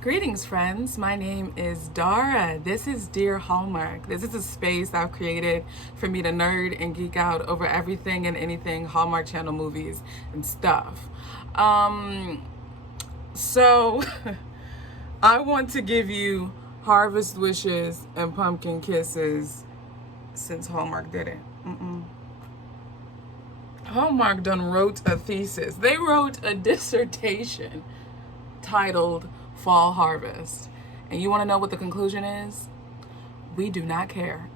Greetings, friends. My name is Dara. This is Dear Hallmark. This is a space I've created for me to nerd and geek out over everything and anything Hallmark Channel movies and stuff. So I want to give you harvest wishes and pumpkin kisses since Hallmark did it. Hallmark done wrote a thesis. They wrote a dissertation titled Fall Harvest. And you want to know what the conclusion is? We do not care.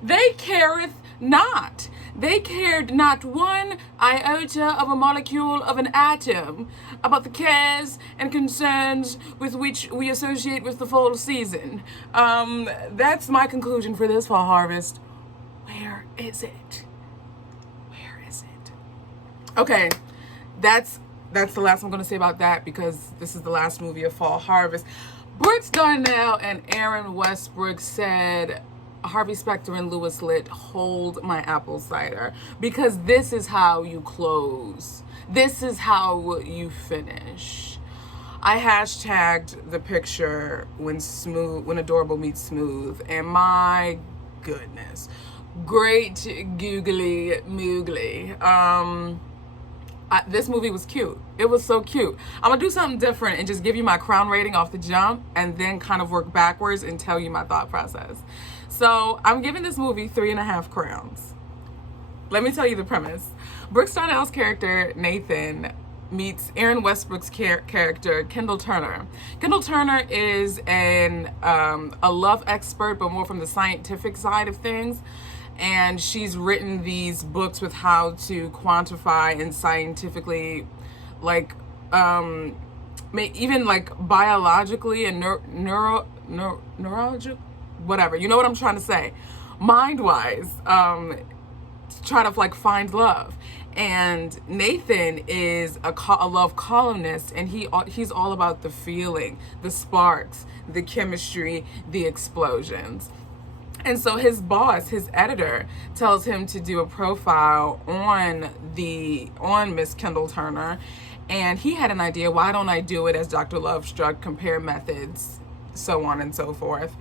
They careth not. They cared not one iota of a molecule of an atom about the cares and concerns with which we associate with the fall season. That's my conclusion for this fall harvest. Where is it? Where is it? Okay, that's the last I'm going to say about that, because this is the last movie of Fall Harvest. Brooks Darnell and Aaron Westbrook said, Harvey Specter and Louis Litt, hold my apple cider, because this is how you close. This is how you finish. I hashtagged the picture when Adorable meets Smooth, and my goodness, great googly moogly. This movie was cute. It was so cute. I'm gonna do something different and just give you my crown rating off the jump and then kind of work backwards and tell you my thought process. So I'm giving this movie 3.5 crowns. Let me tell you the premise. Brooks Darnell's character, Nathan, meets Aaron Westbrook's character, Kendall Turner. Kendall Turner is a love expert, but more from the scientific side of things. And she's written these books with how to quantify and scientifically, like, even like biologically and neurologic, whatever. You know what I'm trying to say? Mind-wise, try to like find love. And Nathan is a love columnist, and he's all about the feeling, the sparks, the chemistry, the explosions. And so his boss, his editor, tells him to do a profile on Miss Kendall Turner. And he had an idea, why don't I do it as Dr. Lovestruck, compare methods, so on and so forth.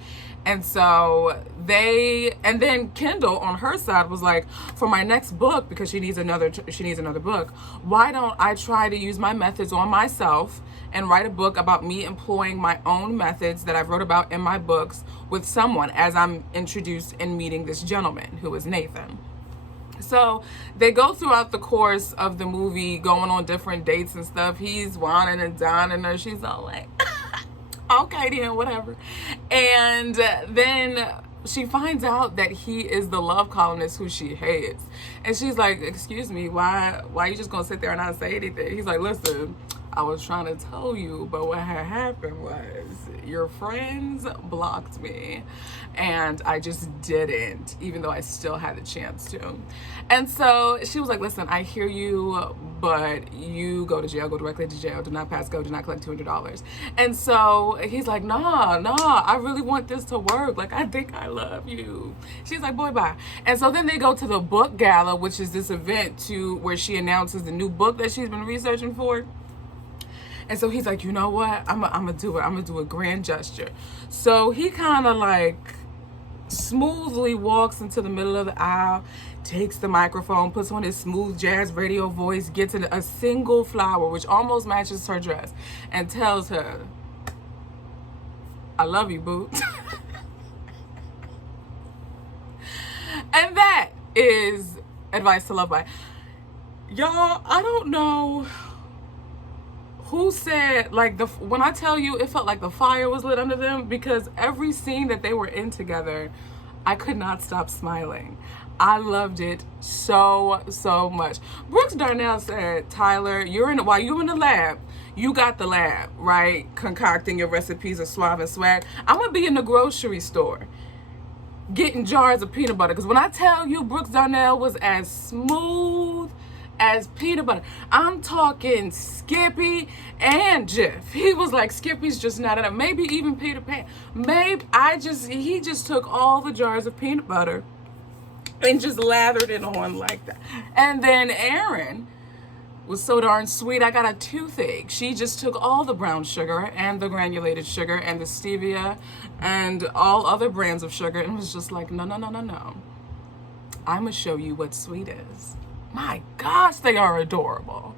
And so then Kendall on her side was like, for my next book, because she needs another book, why don't I try to use my methods on myself and write a book about me employing my own methods that I've wrote about in my books with someone as I'm introduced and meeting this gentleman who is Nathan. So they go throughout the course of the movie going on different dates and stuff. He's whining and dining her. She's all like, okay then, whatever. And then she finds out that he is the love columnist who she hates. And she's like, excuse me, why you just gonna sit there and not say anything? He's like, listen, I was trying to tell you, but what had happened was your friends blocked me and I just didn't, even though I still had the chance to. And so she was like, listen, I hear you, but you go to jail, go directly to jail, do not pass go, do not collect $200. And so he's like, nah, I really want this to work. Like, I think I love you. She's like, boy, bye. And so then they go to the book gala, which is this event where she announces the new book that she's been researching for. And so he's like, you know what? I'm gonna do it. I'm gonna do a grand gesture. So he kind of like smoothly walks into the middle of the aisle, takes the microphone, puts on his smooth jazz radio voice, gets a single flower, which almost matches her dress, and tells her, I love you, boo. And that is advice to love by. Y'all, I don't know who said, like, when I tell you, it felt like the fire was lit under them, because every scene that they were in together, I could not stop smiling. I loved it so much. Brooks Darnell said, Tyler, while you're in the lab, you got the lab, right? Concocting your recipes of suave and swag. I'm gonna be in the grocery store getting jars of peanut butter, because when I tell you Brooks Darnell was as smooth as peanut butter, I'm talking Skippy and Jeff. He was like, Skippy's just not enough. Maybe even Peter Pan. He just took all the jars of peanut butter and just lathered it on like that. And then Aaron was so darn sweet, I got a toothache. She just took all the brown sugar and the granulated sugar and the stevia and all other brands of sugar and was just like, no, no, no, no, no. I'm going to show you what sweet is. My gosh, they are adorable.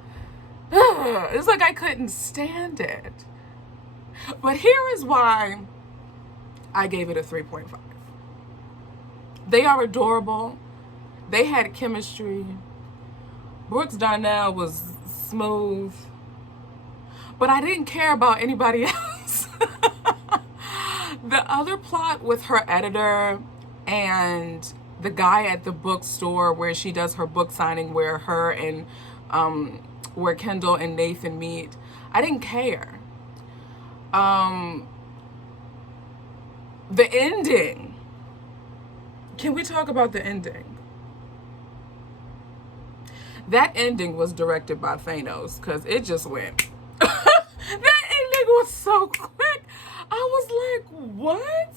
Ugh, it's like I couldn't stand it. But here is why I gave it a 3.5. They are adorable. They had chemistry. Brooks Darnell was smooth. But I didn't care about anybody else. The other plot with her editor and the guy at the bookstore where she does her book signing, where her and where Kendall and Nathan meet, I didn't care. The ending. Can we talk about the ending? That ending was directed by Thanos because it just went. That ending was so quick. I was like, what?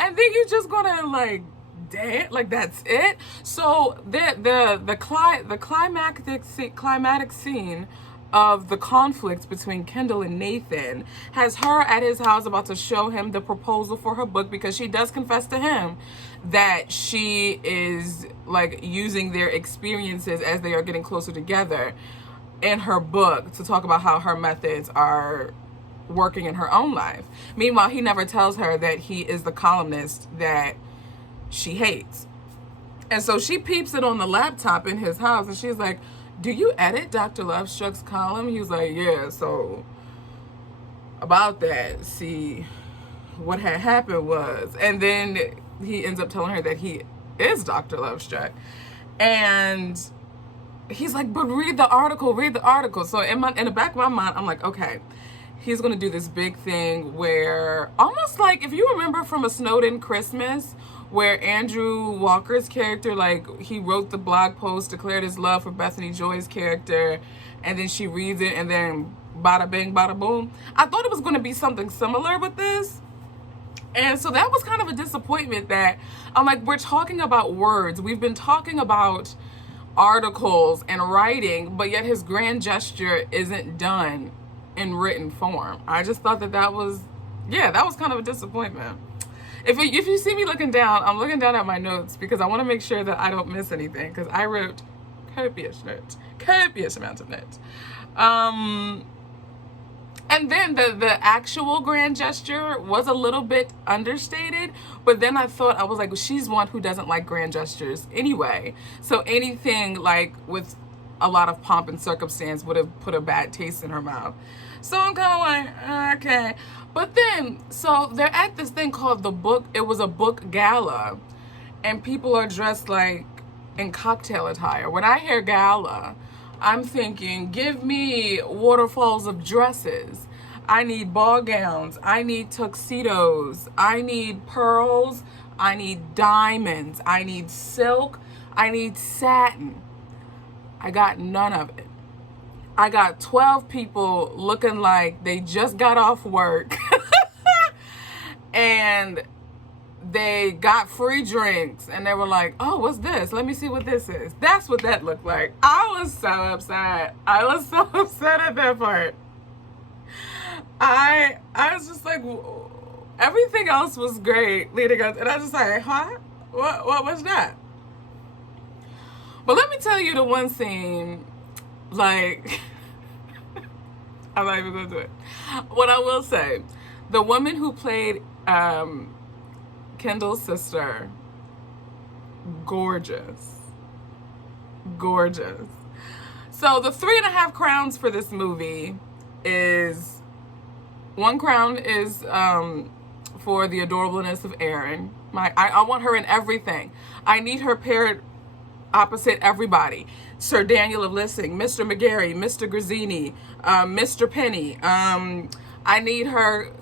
And then you're just gonna like dance, like that's it. So the climactic scene of the conflict between Kendall and Nathan has her at his house about to show him the proposal for her book, because she does confess to him that she is like using their experiences as they are getting closer together in her book to talk about how her methods are working in her own life. Meanwhile, he never tells her that he is the columnist that she hates. And so she peeps it on the laptop in his house and she's like, do you edit Dr. Lovestruck's column? He was like, yeah. So about that, see, what had happened was, and then he ends up telling her that he is Dr. Lovestruck. And he's like, but read the article. So in the back of my mind, I'm like, okay, he's going to do this big thing where, almost like, if you remember from A Snowden Christmas, where Andrew Walker's character, like, he wrote the blog post, declared his love for Bethany Joy's character, and then she reads it, and then bada bing, bada boom. I thought it was going to be something similar with this. And so that was kind of a disappointment, that I'm like, we're talking about words. We've been talking about articles and writing, but yet his grand gesture isn't done in written form. I just thought that was kind of a disappointment. If you see me looking down, I'm looking down at my notes because I want to make sure that I don't miss anything, because I wrote copious amounts of notes. And then the actual grand gesture was a little bit understated, but then I was like, well, she's one who doesn't like grand gestures anyway. So anything like with a lot of pomp and circumstance would have put a bad taste in her mouth. So I'm kind of like, okay. But then, so they're at this thing called it was a book gala, and people are dressed like in cocktail attire. When I hear gala, I'm thinking, give me waterfalls of dresses. I need ball gowns. I need tuxedos. I need pearls. I need diamonds. I need silk. I need satin. I got none of it. I got 12 people looking like they just got off work and they got free drinks and they were like, oh, what's this? Let me see what this is. That's what that looked like. I was so upset. At that part. I was just like, everything else was great leading up, and I was just like, huh? What was that? But let me tell you the one scene, like, I'm not even gonna do it. What I will say, the woman who played Kendall's sister, gorgeous. So the 3.5 crowns for this movie is, one crown is for the adorableness of Erin. I want her in everything. I need her paired opposite everybody. Sir Daniel of Lissing, Mr. McGarry, Mr. Grazzini, Mr. Penny. I need her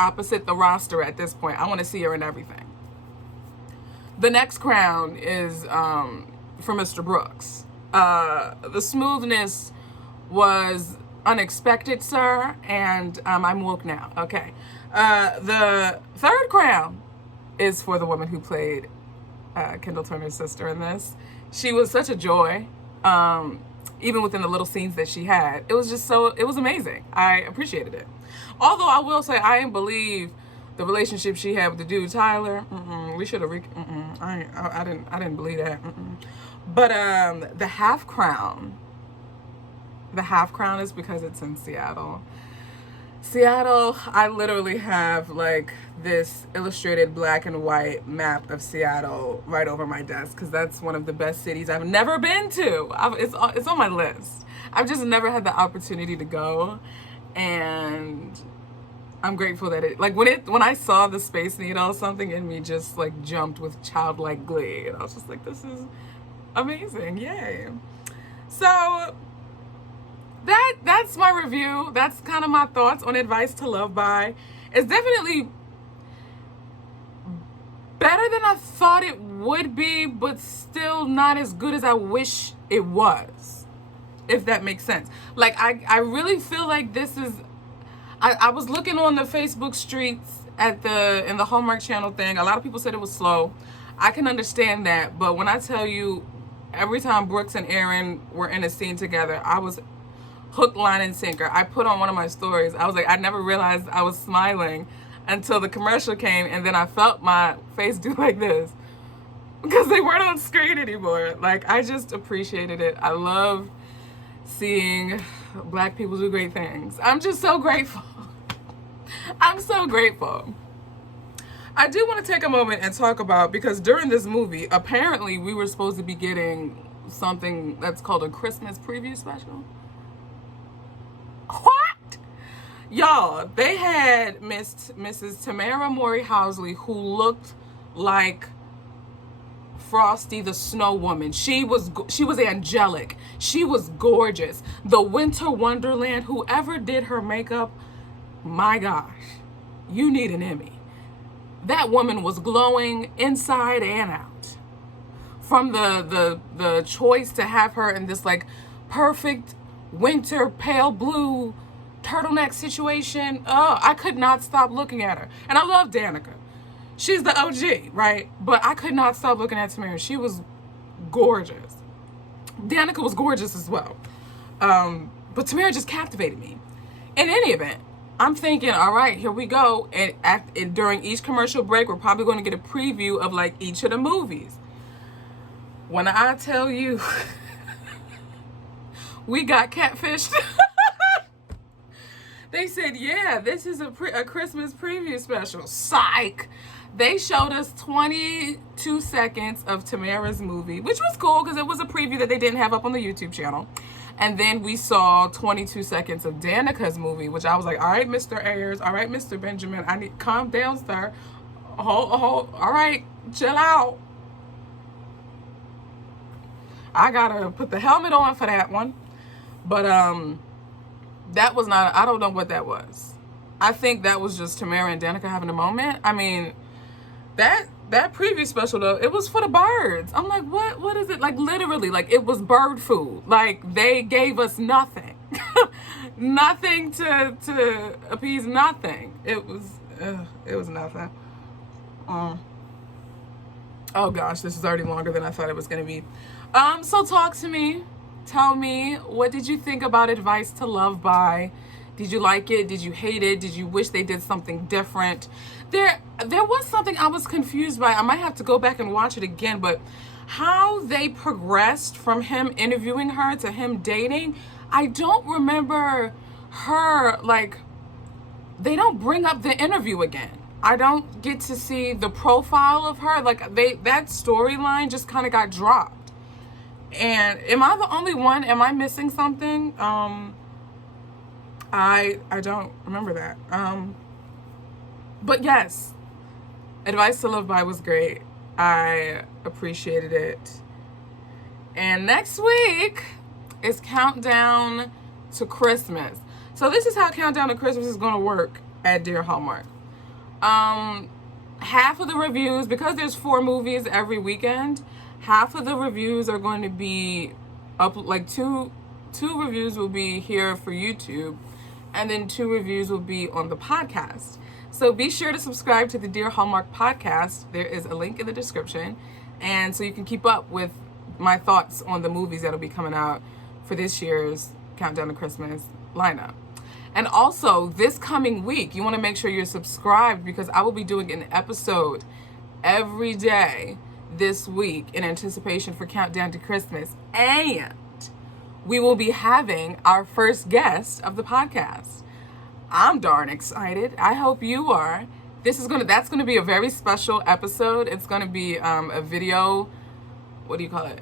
opposite the roster at this point. I want to see her in everything. The next crown is for Mr. Brooks. The smoothness was unexpected, sir, and I'm woke now. Okay. The third crown is for the woman who played Kendall Turner's sister in this. She was such a joy. even within the little scenes that she had. It was just so, it was amazing. I appreciated it. Although I will say, I didn't believe the relationship she had with the dude Tyler. We should have. I didn't believe that. But the half crown. The half crown is because it's in Seattle. Seattle, I literally have like this illustrated black and white map of Seattle right over my desk because that's one of the best cities I've never been to. It's on my list. I've just never had the opportunity to go, and I'm grateful that it, like when I saw the Space Needle, something in me just like jumped with childlike glee, and I was just like, this is amazing, yay. So that's my review. That's kind of my thoughts on Advice to Love By. It's definitely better than I thought it would be, but still not as good as I wish it was, if that makes sense. Like I really feel like this is, I was looking on the Facebook streets in the Hallmark Channel thing. A lot of people said it was slow. I can understand that, but when I tell you, every time Brooks and Aaron were in a scene together, I was hook, line, and sinker. I put on one of my stories, I was like, I never realized I was smiling until the commercial came, and then I felt my face do like this because they weren't on screen anymore. Like, I just appreciated it. I love seeing black people do great things. I'm just so grateful. I'm so grateful. I do want to take a moment and talk about, because during this movie, apparently we were supposed to be getting something that's called a Christmas preview special. What? Y'all, they had Mrs. Tamara Mori Housley, who looked like Frosty the Snow Woman. She was angelic. She was gorgeous. The Winter Wonderland, whoever did her makeup, my gosh, you need an Emmy. That woman was glowing inside and out. From the choice to have her in this like perfect winter pale blue turtleneck situation. Oh, I could not stop looking at her. And I love Danica. She's the OG, right? But I could not stop looking at Tamara. She was gorgeous. Danica was gorgeous as well. But Tamara just captivated me. In any event, I'm thinking, all right, here we go. And during each commercial break, we're probably going to get a preview of like each of the movies. When I tell you, we got catfished. They said, yeah, this is a Christmas preview special. Psych. They showed us 22 seconds of Tamara's movie, which was cool because it was a preview that they didn't have up on the YouTube channel. And then we saw 22 seconds of Danica's movie, which I was like, all right, Mr. Ayers, all right, Mr. Benjamin, I need calm down, sir. All right, chill out. I gotta put the helmet on for that one. But that was not, I don't know what that was. I think that was just Tamara and Danica having a moment. I mean, that preview special though, it was for the birds. I'm like, what is it? Like literally, like it was bird food. Like they gave us nothing. Nothing to appease nothing. It was nothing. Oh gosh, this is already longer than I thought it was gonna be. So talk to me. Tell me, what did you think about Advice to Love By? Did you like it? Did you hate it? Did you wish they did something different? There was something I was confused by. I might have to go back and watch it again, but how they progressed from him interviewing her to him dating, I don't remember her, like, they don't bring up the interview again. I don't get to see the profile of her. Like, that storyline just kind of got dropped. And am I the only one? Am I missing something? I don't remember that. But yes, Advice to Love By was great. I appreciated it. And next week is Countdown to Christmas. So this is how Countdown to Christmas is going to work at Dear Hallmark. Half of the reviews, because there's 4 movies every weekend, half of the reviews are going to be up, like two reviews will be here for YouTube, and then 2 reviews will be on the podcast. So be sure to subscribe to the Dear Hallmark podcast. There is a link in the description, and so you can keep up with my thoughts on the movies that'll be coming out for this year's Countdown to Christmas lineup. And also, this coming week, you want to make sure you're subscribed because I will be doing an episode every day this week in anticipation for Countdown to Christmas. And we will be having our first guest of the podcast. I'm darn excited. I hope you are. That's gonna be a very special episode. It's gonna be a video, what do you call it?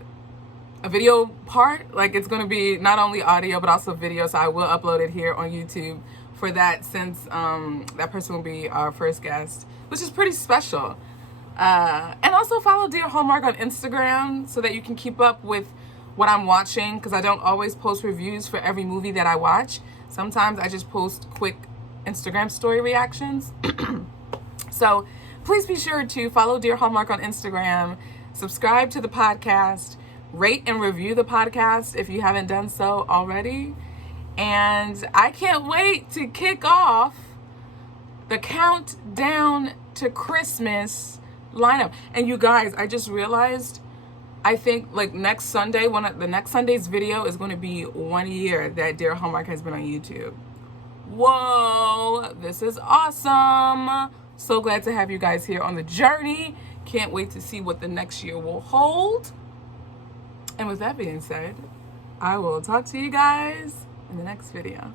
A video part. Like, it's gonna be not only audio but also video. So I will upload it here on YouTube for that, since that person will be our first guest, which is pretty special. And also follow Dear Hallmark on Instagram so that you can keep up with what I'm watching, because I don't always post reviews for every movie that I watch. Sometimes I just post quick Instagram story reactions. So please be sure to follow Dear Hallmark on Instagram, subscribe to the podcast, rate and review the podcast if you haven't done so already. And I can't wait to kick off the Countdown to Christmas lineup. And you guys, I just realized, I think like next Sunday, the next Sunday's video is going to be 1 year that Dear Hallmark has been on YouTube. Whoa, this is awesome. So glad to have you guys here on the journey. Can't wait to see what the next year will hold. And with that being said, I will talk to you guys in the next video.